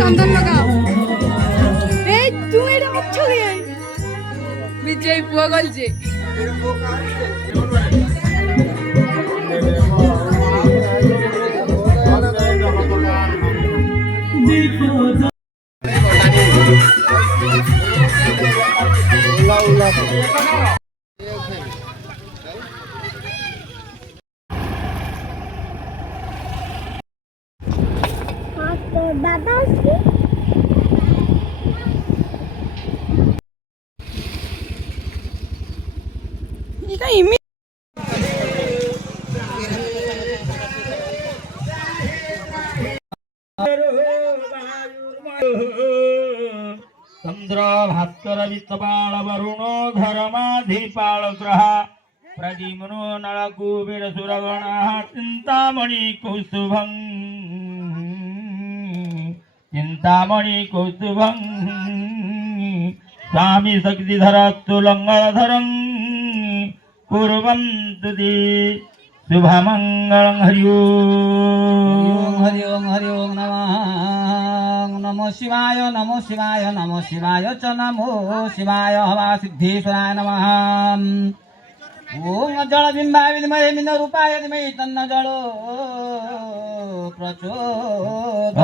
চন্দন লাগাও এই তুমি এটা আচ্ছা গে বিজয় পুয়া গলছে दादा उसकी इका इमी चंद्र भास्कर वित्तपाल वरुण धर्माधिपाल ग्रह प्रद्युम्नो नल कुबेर सुरगण चिंतामणि कौस्तुभं चिंतामणि कौस्तुभं स्वामी शक्तिधरस्तु लंगलधरं कुर्वन्तु ते शुभमंगलं हरि ओम हरि ओम नमः नमो शिवाय नमो शिवाय नमो शिवाय च नमो शिवाय हवा सिद्धेश्वराय नमः ओम जल बिंबाय विद्महे मिन रूपाय धीमहि तन्नो जलो प्रचोदयात्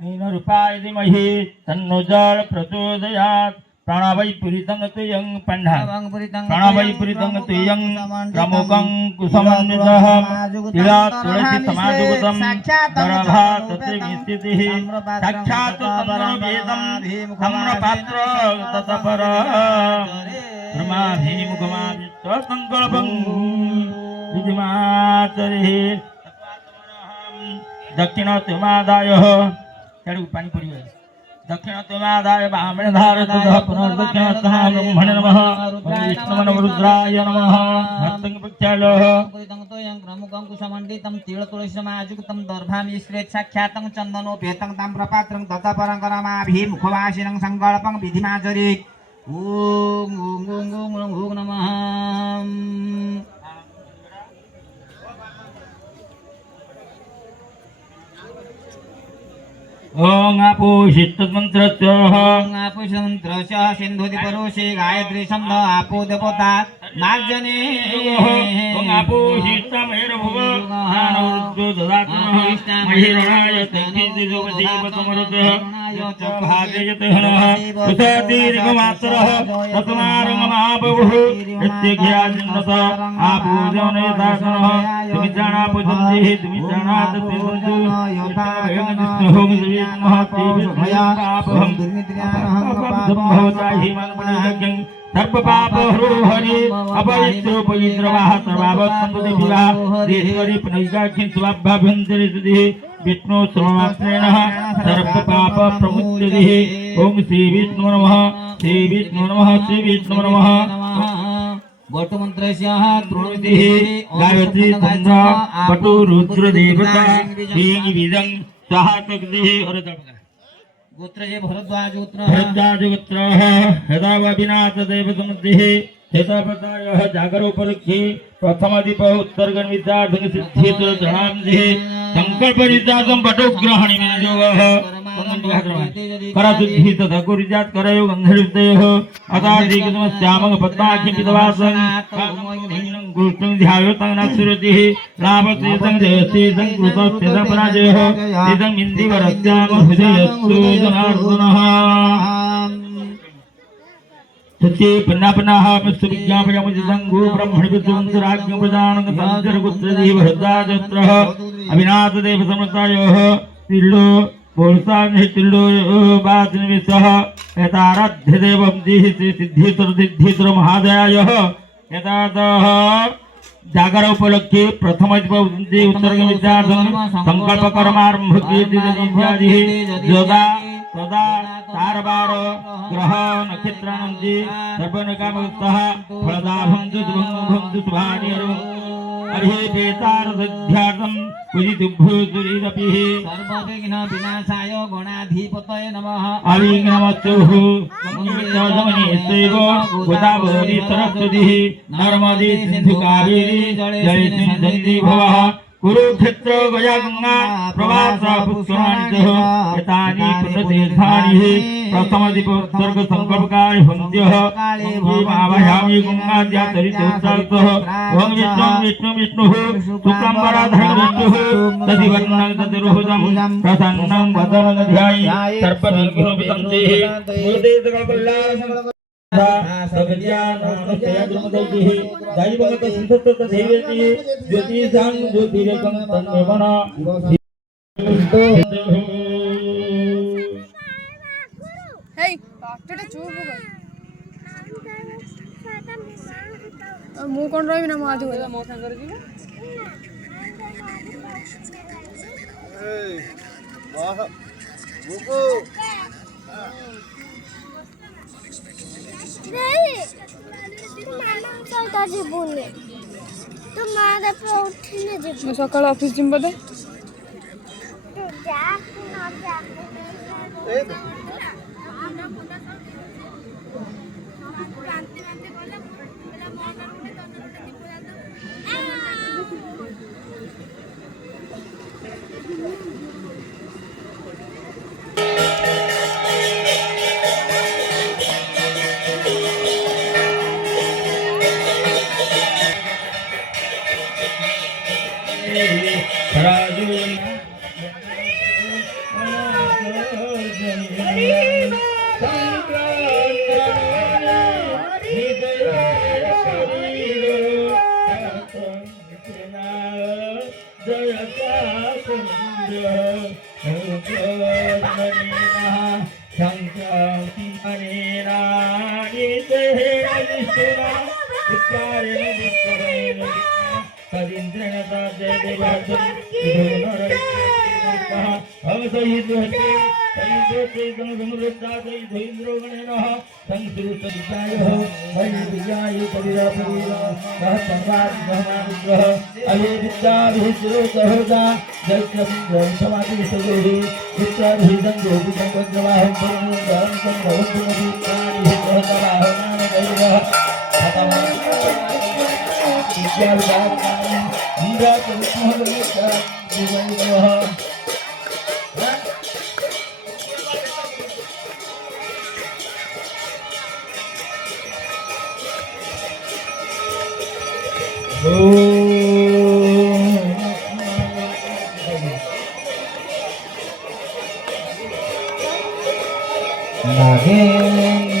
मिन रूपाय धीमहि तन्नो जल प्रचोदयात् प्राणवै पुरितं तुयं पंडा प्राणवै पुरितं तुयं प्रमुखं कुसमन्वितः तिला तुलसी समाजुगतं दरभा तत्र विस्थितिः साक्षात् तन्नवेदं धम्रपात्र ततपर ब्रह्माभिमुखमादित्य संकल्पं विधिमाचरिः दक्षिणोत्तमादाय चढ़ू पानी पड़ी दक्षिण तुमादाय ब्राह्मण धारतः पुनर्दक्षिणतः ब्रह्मणे नमः विष्णुमन रुद्राय नमः भक्तं प्रक्षालः पुरितं तोयं प्रमुखं कुसमण्डितं तिलतुलसीसमायुक्तं दर्भामिश्रेत साक्षातं चन्दनोपेतं ताम्रपात्रं ततपरङ्करमाभिमुखवासिनं सङ्कल्पं विधिमाचरेत् ॐ नमः ओम आपोषितमन्त्रस्य सिन्धुदिपरोषे गायत्री छन्द आपो देवता मार्जने ओम आपोषितमेरभुव आनौर्जो ददातुः महिरणाय तैतिजोपदीपतमरुतः यच्च भागयते हनः कुतदीर्घमात्रः तस्मारङ्गमापवुः इत्यज्ञाजिन्नत आपूजने दासनः तुमिजाना पूजन्तिः तुमिजानात् तिरुन्तु यथाभयं सर्व पाप हरो हरि अपवित्र पवित्र वाह सर्वावत संपदे विवाह देशवरी पुनैकाख्य स्वाभ्याभ्यंतरे सुधि विष्णु सर्वमात्रेणः सर्व पाप प्रमुच्यते ओम श्री विष्णु नमः श्री विष्णु नमः श्री विष्णु नमः वटुमन्त्रस्यः त्रिणुतिः गायत्री चन्द्र वटु रुद्र देवता श्रीविदं स्वाहातग्निः अरदः गोत्रजे भरद्वाज गोत्र यदा विनाथ देव समुद्धिः शेषापतायः जागरोपलक्ष्ये प्रथम दीप उत्तरगण विद्यार्थं सिद्धित जनांधिः संकल्प नित्यासं पटोग्रहणि विनियोगः करशुद्धि तथा कुर्यात् करयो गन्धर्वयोः अताधिकतम श्यामं पद्माख्यं विधवासं गुष्टं ध्यायो तं नक्षुरतिः लाभसेतं जयसेतं कृतस्येतं पराजयः इदं इन्दिवरस्याम हृदयस्तु जनार्दनः सत्ये पन्नापन्नाः विज्ञापयामो ब्रह्मणि विद्वंसराज्ञ प्रजानं संचरगुत्रदेव हृदाजत्रः अविनाथ देव समतायोः तिल्लो बोलसानि तिल्लो बाजनिविसः यताराध्य देवं दिहि सिद्धितर महादयायः यतातः जागर उपलक्ष्ये प्रथम उत्तरगण विद्यार्थं संकल्प कर्मारंभ कीर्तिदित्यादिः योगा तदा तारवार ग्रह नक्षत्रानंदी सर्वनकामोत्साह फलदा भंजु भंजु सुभानि अभिपेतारध्यार्थं पूजितुभ्युरिरपि सर्वविघ्न विनाशाय गणाधिपतये नमः अविघ्नमस्तुः गङ्गेशमनेश्वैव गोदावरी सरस्वती नर्मदे सिन्धु कावेरी जलेस्मिन् भवः कुरुक्षेत्र गया गंगा प्रवास पुष्कराणि एतानि पुण्यतीर्थानि प्रथम दीपोत्सर्ग संकल्पकाय हन्त्यः आवाहयामि गंगाद्या चरितोत्सर्गः ओम विष्णु विष्णुः शुक्लाम्बरधरं विष्णुः तदिवर्णं तदिरुहदं प्रसन्नं वदनं ध्यायि सर्वविघ्नोपशान्तये मूर्ते सकलकल्याण ज्योतिषां ज्योतिरेकं तन्मेवना হেই বাচ্চাটা চুপ কর ମୁଁ କଣ ରହିବି ନା ମୁଁ ଆଜି ମୋ ସାଙ୍ଗରେ ଯିବି ମୁଁ ସକାଳେ ଅଫିସ ଯିବି ବୋଧେ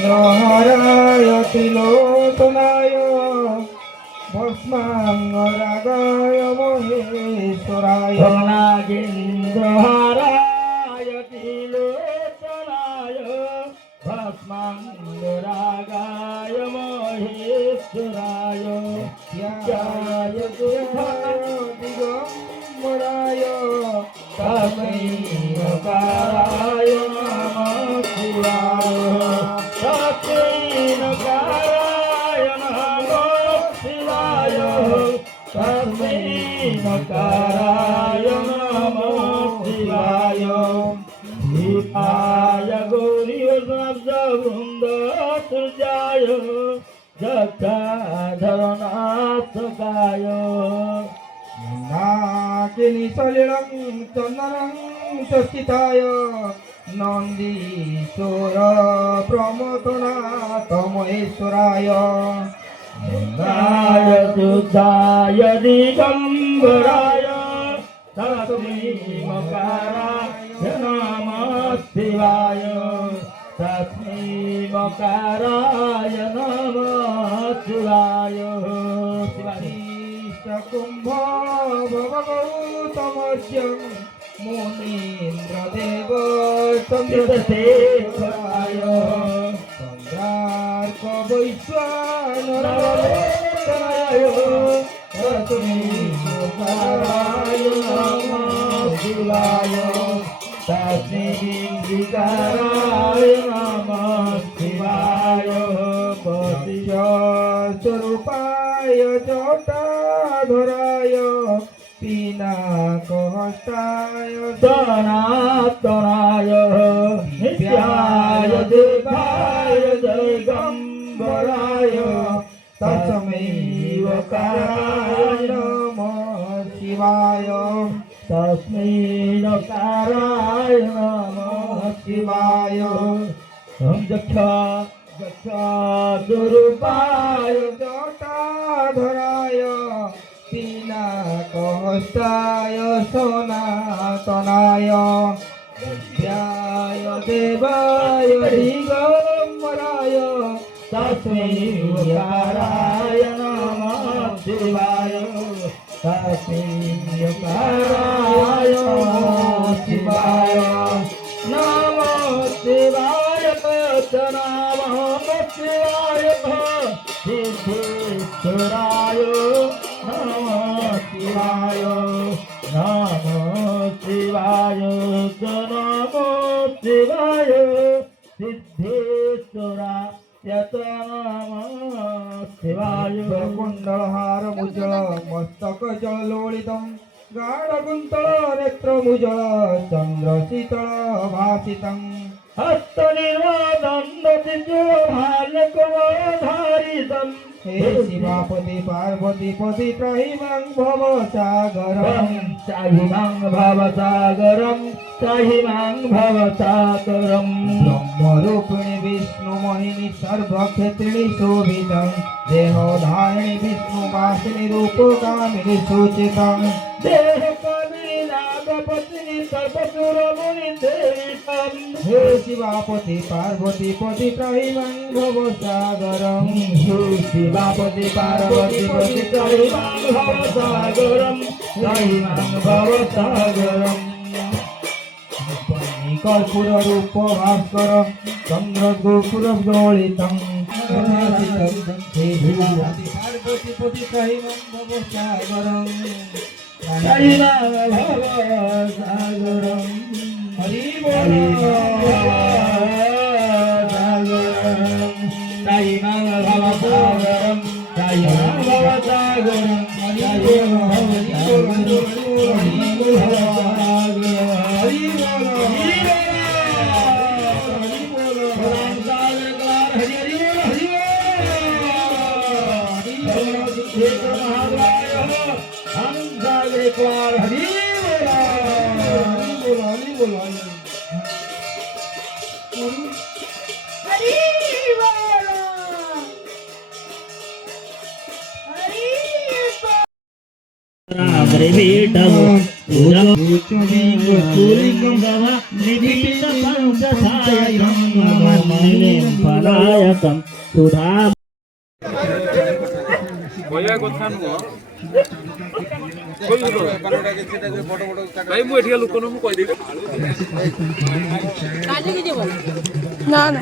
नागेन्द्रहराय तिलोतनाय भस्मांगरागाय महेश्वराय नागेन्द्रहराय तिलोचनाय भस्मांगरागाय महेश्वराय त्याय दिगम्बराय तस्मै नकाराय नमः शिवाय तस्मै नकाराय नमः शिवाय तस्मै नकाराय नमः शिवाय शिवाय गौरी वृंद तुर्याय जटाधरनाथकाय नागिनी सलिलं चन्दनं सस्थिताय नन्दीश्वर प्रमथनाथ महेश्वराय नाय सुधाय दिगम्बराय तस्मै मकाराय नमः शिवाय तस्मै मकाराय नमः शिवाय कुंभ भवगौतमस्यं मुनीन्द्रदेव चन्द्रशेखराय चन्द्रार्क वैश्वानराय तस्मै मकाराय नमः शिवाय तस्मै अधिकाराय नमः शिवाय स्वरूपाय जटाधराय पिनाकहस्ताय सनातनाय नित्याय देवाय जयगम्बराय तस्मैवकाराय नमः शिवाय तस्मै नकाराय नमः शिवाय हम जक्षा स्वरूपाय जटाधराय पिनाकहस्ताय सनातनाय नित्याय देवाय दिगम्बराय तस्मै नकाराय नमः शिवाय तस्मै नकाराय नमः शिवाय नमः शिवाय नमः शिवाय सिद्धेश्वराय नमः शिवाय नमः शिवाय नमः शिवाय सिद्धेश्वराय नमः शिवाय कुण्डलहारमुजळ मस्तकजलोळितं गाढकुन्तलनेत्रमुजळ चन्द्रशीतलभासितम् हस्तनिर्वादन्दतिजोभाल्यकमलधारितम् हे शिवापति पार्वतीपति त्रयीमां भवसागरम् चाहिमां भवसागरं चाहिमां भवसागरम् ब्रह्मरूपिणि विष्णुमोहिनि सर्वक्षेत्रिणि शोभितं देहोधारिणि विष्णुवासिनि रूपकामिनि सूचितं देहकामिनि नागपत्नि सर्वसुरमुनि देवितं हे शिवापति पार्वतीपति त्रयीमां भवसागरम् शिवापति पार्वतीपति चाहिमां भवसागरं चाहिमां भवसागरम् कर्पूररूप भास्कर चन्द्रगोपुरगोलितं पार्वतीपति त्रयीमां भवसागरम् चाहिमां भवसागरं हरि चाहिमां भवसागरं चाहिमां भवसागरं सुधा না না